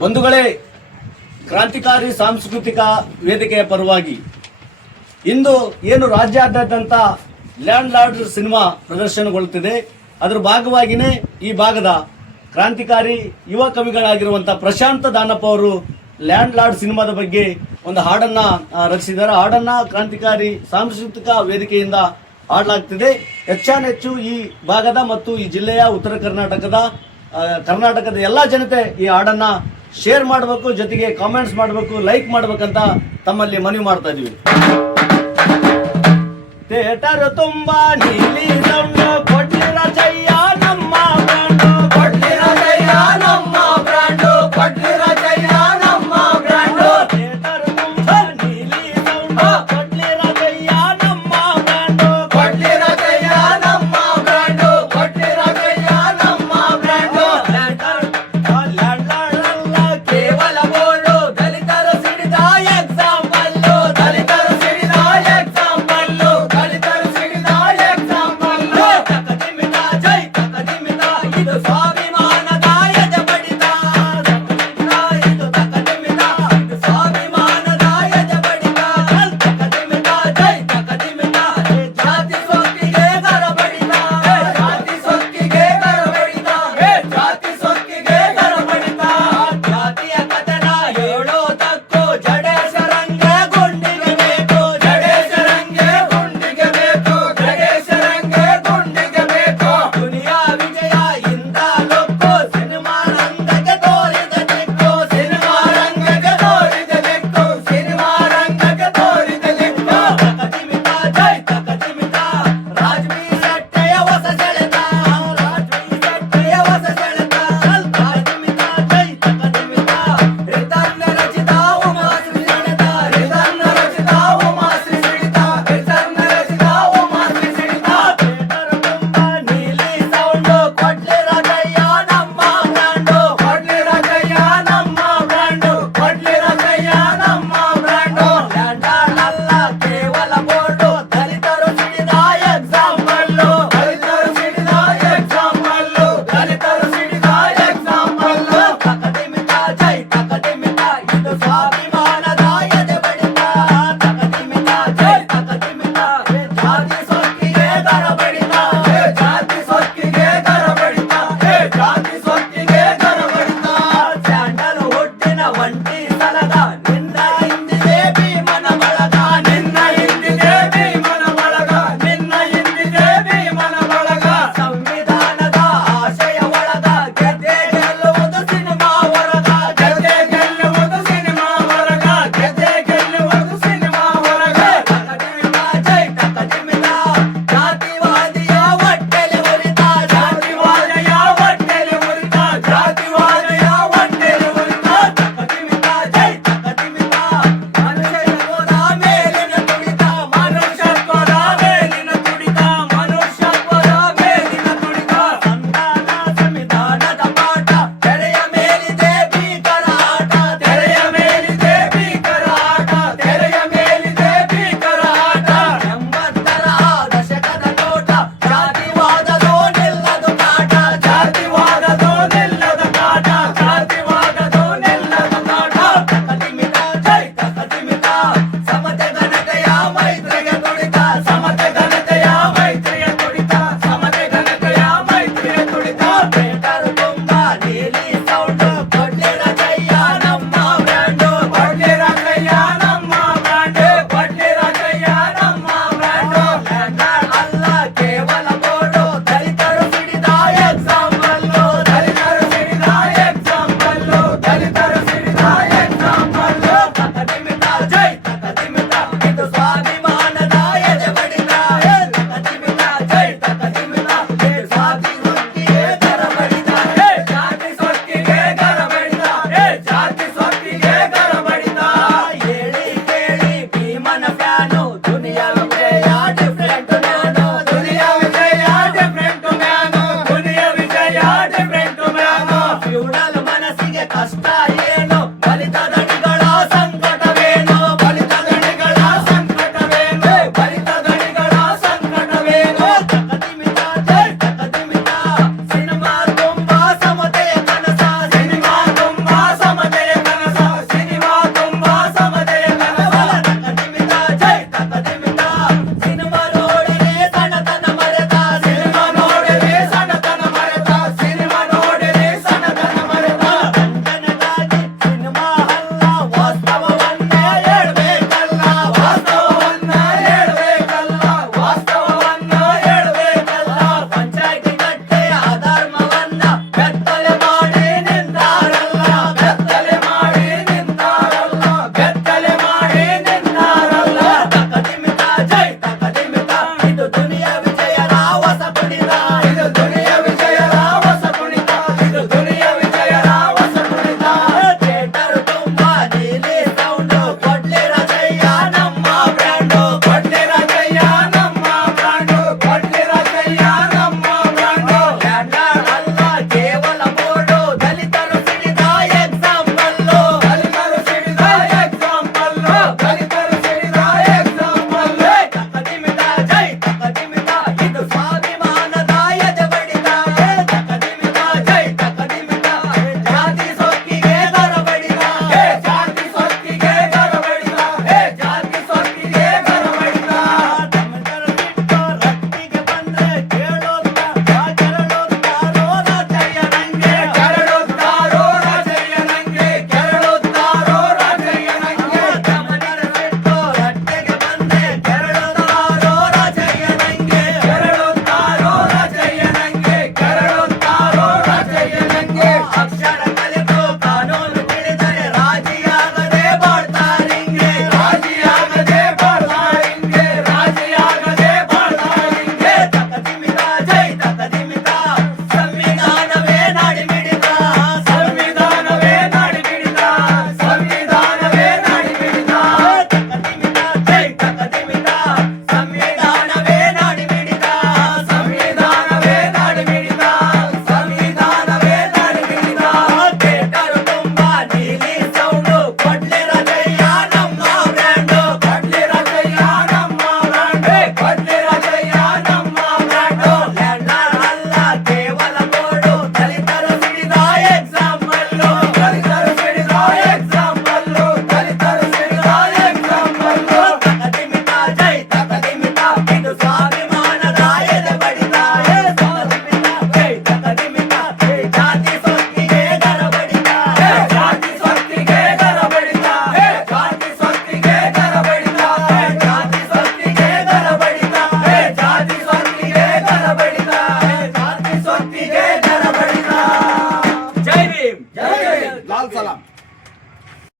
ಬಂಧುಗಳೇ, ಕ್ರಾಂತಿಕಾರಿ ಸಾಂಸ್ಕೃತಿಕ ವೇದಿಕೆಯ ಪರವಾಗಿ ಇಂದು ಏನು ರಾಜ್ಯಾದ್ಯಂತ ಲ್ಯಾಂಡ್ ಲಾರ್ಡ್ ಸಿನಿಮಾ ಪ್ರದರ್ಶನಗೊಳ್ಳುತ್ತಿದೆ, ಅದರ ಭಾಗವಾಗಿಯೇ ಈ ಭಾಗದ ಕ್ರಾಂತಿಕಾರಿ ಯುವ ಕವಿಗಳಾಗಿರುವಂಥ ಪ್ರಶಾಂತ ದಾನಪ್ಪ ಅವರು ಲ್ಯಾಂಡ್ ಲಾರ್ಡ್ ಸಿನಿಮಾದ ಬಗ್ಗೆ ಒಂದು ಹಾಡನ್ನ ರಚಿಸಿದ್ದಾರೆ. ಹಾಡನ್ನ ಕ್ರಾಂತಿಕಾರಿ ಸಾಂಸ್ಕೃತಿಕ ವೇದಿಕೆಯಿಂದ ಹಾಡಲಾಗ್ತಿದೆ. ಹೆಚ್ಚಾನೆಚ್ಚು ಈ ಭಾಗದ ಮತ್ತು ಈ ಜಿಲ್ಲೆಯ ಉತ್ತರ ಕರ್ನಾಟಕದ ಕರ್ನಾಟಕದ ಎಲ್ಲ ಜನತೆ ಈ ಹಾಡನ್ನ ಶೇರ್ ಮಾಡಬೇಕು, ಜೊತೆಗೆ ಕಾಮೆಂಟ್ಸ್ ಮಾಡಬೇಕು ಲೈಕ್ ಮಾಡ್ಬೇಕಂತ ತಮ್ಮಲ್ಲಿ ಮನವಿ ಮಾಡ್ತಾ ಇದೀವಿ. ಥಿಯೇಟರ್ ತುಂಬಾ ನೀಲಿ ಕೊಟ್ಟಿರ ಜಯ್ಯ কাজটা